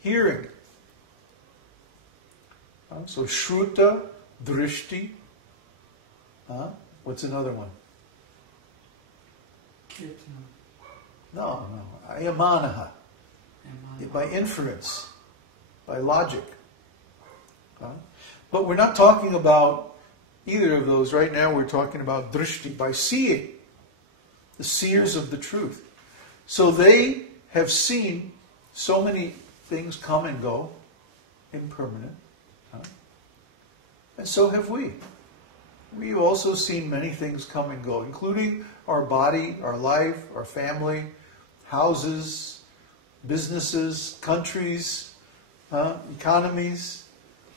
hearing. So Shruta, Drishti. What's another one? No. Ayamanaha. By inference. By logic. But we're not talking about either of those. Right now we're talking about drishti, by seeing. The seers of the truth. So they have seen so many things come and go, impermanent. And so have we. We've also seen many things come and go, including our body, our life, our family, houses, businesses, countries, economies,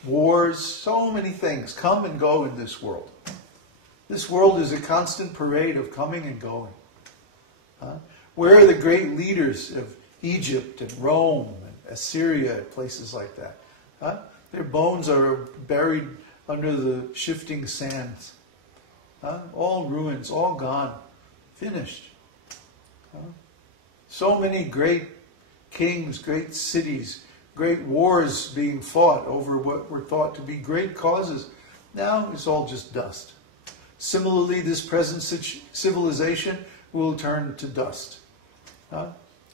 wars, so many things come and go in this world. This world is a constant parade of coming and going. Where are the great leaders of Egypt and Rome and Assyria, places like that? Their bones are buried under the shifting sands. All ruins, all gone, finished. So many great kings, great cities, great wars being fought over what were thought to be great causes. Now it's all just dust. Similarly, this present civilization will turn to dust.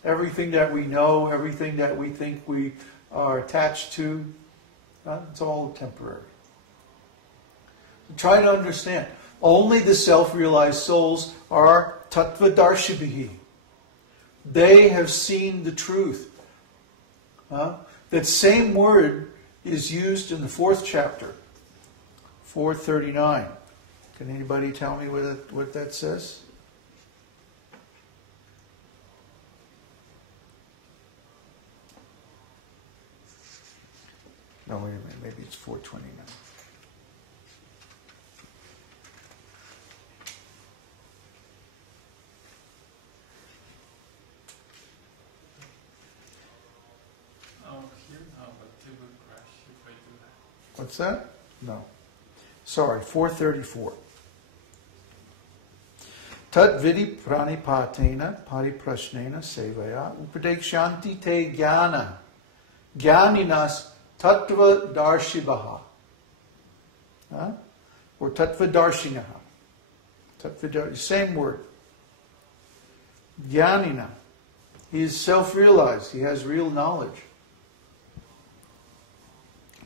Everything that we know, everything that we think we are attached to, it's all temporary. Try to understand. Only the self-realized souls are tattva-darshibihi. They have seen the truth. That same word is used in the 4th chapter, 439. Can anybody tell me what that says? No, wait a minute. Maybe it's 429. What's that? No. Sorry, 434. Tat vidi pranipatena pariprashnena sevaya upadekshanti te jnana jnaninas tattva darshibaha. Or tattva darshinaha. Same word. Jnanina. He is self-realized. He has real knowledge.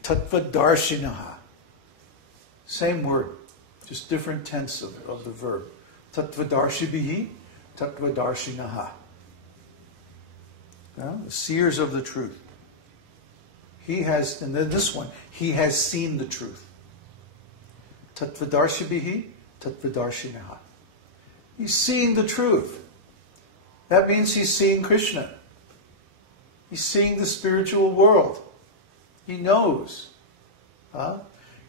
Tattva darshinaha. Same word. Just different tense of the verb. Tattva darshibihi, tattva darshinaha. The seers of the truth. He has, and then this one, he has seen the truth. Tattva darshibihi, tattva darshinaha. He's seeing the truth. That means he's seeing Kṛṣṇa. He's seeing the spiritual world. He knows.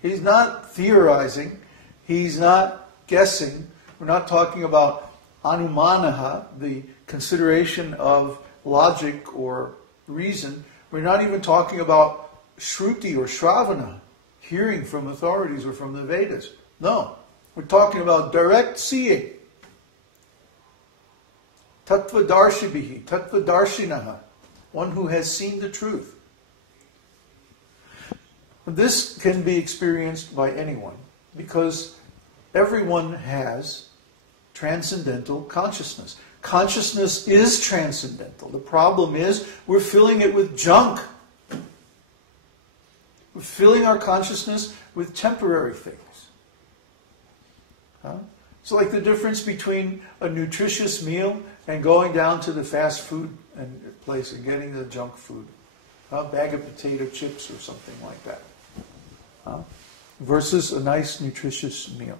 He's not theorizing. He's not guessing. We're not talking about anumanaha, the consideration of logic or reason. We're not even talking about shruti or shravana, hearing from authorities or from the Vedas. No. We're talking about direct seeing. Tattva darshibihi, tattva darshinaha, one who has seen the truth. This can be experienced by anyone because everyone has transcendental consciousness. Consciousness is transcendental. The problem is we're filling it with junk. We're filling our consciousness with temporary things. It's like the difference between a nutritious meal and going down to the fast food place and getting the junk food. A bag of potato chips or something like that. Versus a nice nutritious meal.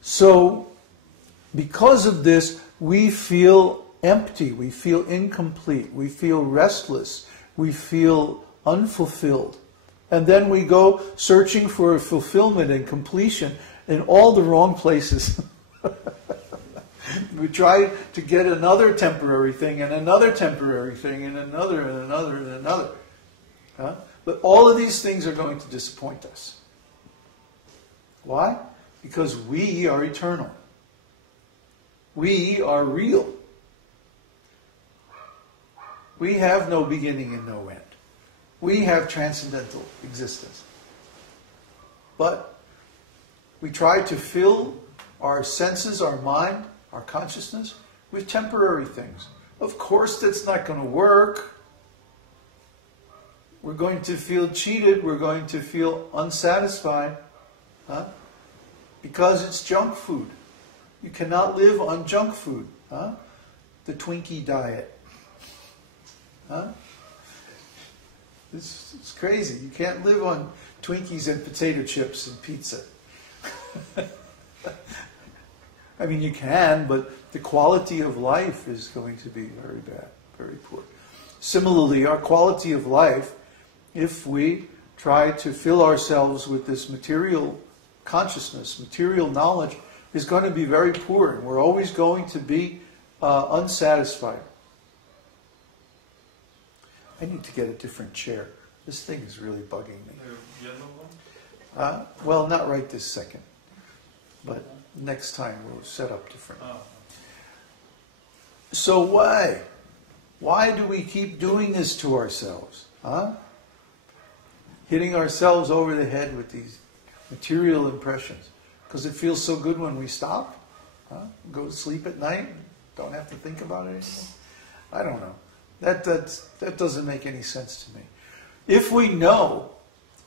So, because of this, we feel empty, we feel incomplete, we feel restless, we feel unfulfilled. And then we go searching for fulfillment and completion in all the wrong places. We try to get another temporary thing and another temporary thing and another and another and another. But all of these things are going to disappoint us. Why? Because we are eternal. We are real. We have no beginning and no end. We have transcendental existence. But we try to fill our senses, our mind, our consciousness with temporary things. Of course that's not going to work. We're going to feel cheated. We're going to feel unsatisfied. Huh? Because it's junk food. You cannot live on junk food. Huh? The Twinkie diet. Huh? It's crazy. You can't live on Twinkies and potato chips and pizza. I mean, you can, but the quality of life is going to be very bad, very poor. Similarly, our quality of life, if we try to fill ourselves with this material consciousness, material knowledge, is going to be very poor. And we're always going to be unsatisfied. I need to get a different chair. This thing is really bugging me. The yellow one? Well, not right this second. But next time we'll set up different. Oh. So why? Why do we keep doing this to ourselves? Huh? Hitting ourselves over the head with these material impressions. Because it feels so good when we stop. Huh? Go to sleep at night. Don't have to think about it anymore. I don't know. That doesn't make any sense to me. If we know,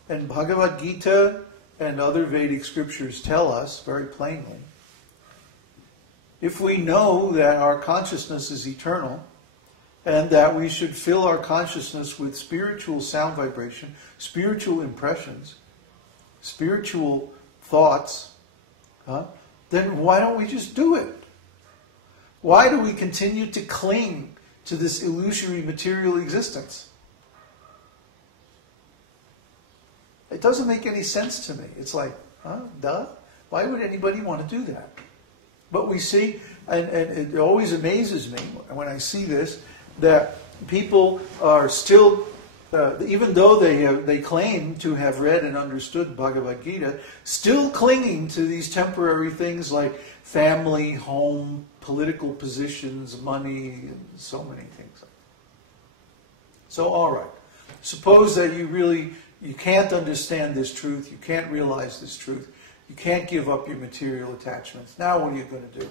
and Bhagavad-gītā and other Vedic scriptures tell us very plainly, if we know that our consciousness is eternal, and that we should fill our consciousness with spiritual sound vibration, spiritual impressions, spiritual thoughts, then why don't we just do it? Why do we continue to cling to this illusory material existence? It doesn't make any sense to me. It's like, duh? Why would anybody want to do that? But we see, and it always amazes me when I see this, that people are still, even though they claim to have read and understood Bhagavad-gītā, still clinging to these temporary things like family, home, political positions, money, and so many things. So, all right. Suppose that you can't understand this truth, you can't realize this truth, you can't give up your material attachments. Now what are you going to do?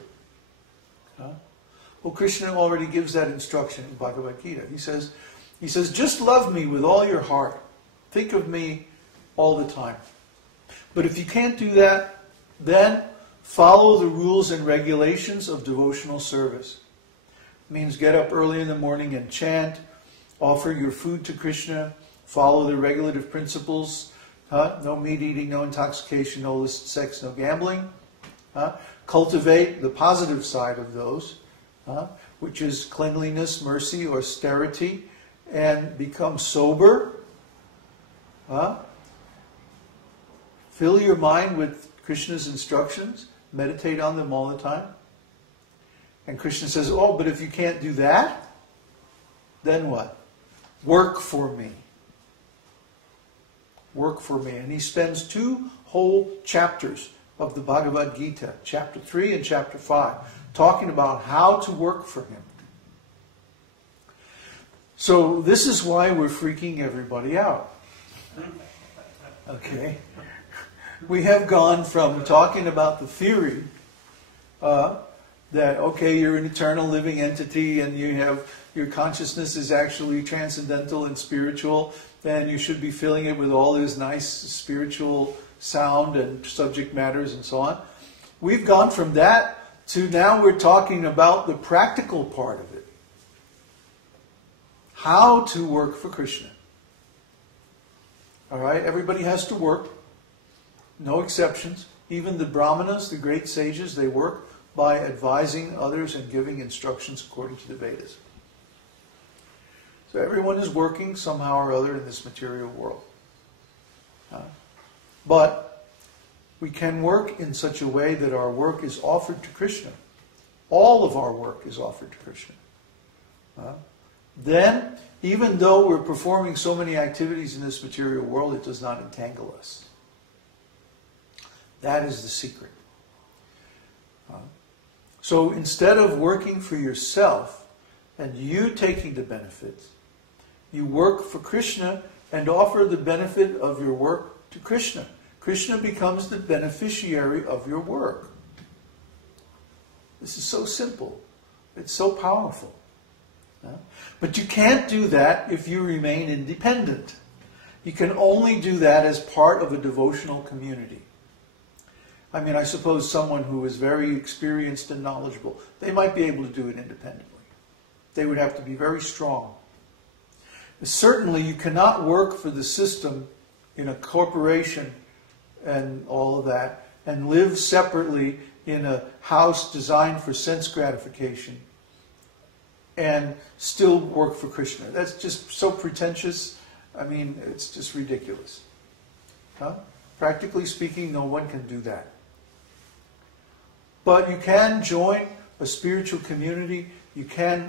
Well, Kṛṣṇa already gives that instruction in Bhagavad-gītā. He says, just love me with all your heart. Think of me all the time. But if you can't do that, then follow the rules and regulations of devotional service. It means get up early in the morning and chant, offer your food to Kṛṣṇa, follow the regulative principles, no meat eating, no intoxication, no illicit sex, no gambling. Cultivate the positive side of those, which is cleanliness, mercy, austerity, and become sober. Fill your mind with Krishna's instructions, meditate on them all the time. And Kṛṣṇa says, oh, but if you can't do that, then what? Work for me. Work for me. And he spends 2 whole chapters of the Bhagavad-gītā, chapter 3 and chapter 5, talking about how to work for him. So this is why we're freaking everybody out. Okay? We have gone from talking about the theory that, okay, you're an eternal living entity and your consciousness is actually transcendental and spiritual, and you should be filling it with all this nice spiritual sound and subject matters and so on. We've gone from that to now we're talking about the practical part of it. How to work for Kṛṣṇa. All right, everybody has to work. No exceptions. Even the Brahmanas, the great sages, they work by advising others and giving instructions according to the Vedas. So everyone is working somehow or other in this material world. But we can work in such a way that our work is offered to Kṛṣṇa. All of our work is offered to Kṛṣṇa. Then, even though we're performing so many activities in this material world, it does not entangle us. That is the secret. So instead of working for yourself and you taking the benefits. You work for Kṛṣṇa and offer the benefit of your work to Kṛṣṇa. Kṛṣṇa becomes the beneficiary of your work. This is so simple. It's so powerful. But you can't do that if you remain independent. You can only do that as part of a devotional community. I mean, I suppose someone who is very experienced and knowledgeable, they might be able to do it independently. They would have to be very strong. Certainly, you cannot work for the system in a corporation and all of that, and live separately in a house designed for sense gratification and still work for Kṛṣṇa. That's just so pretentious. I mean, it's just ridiculous. Practically speaking, no one can do that. But you can join a spiritual community. You can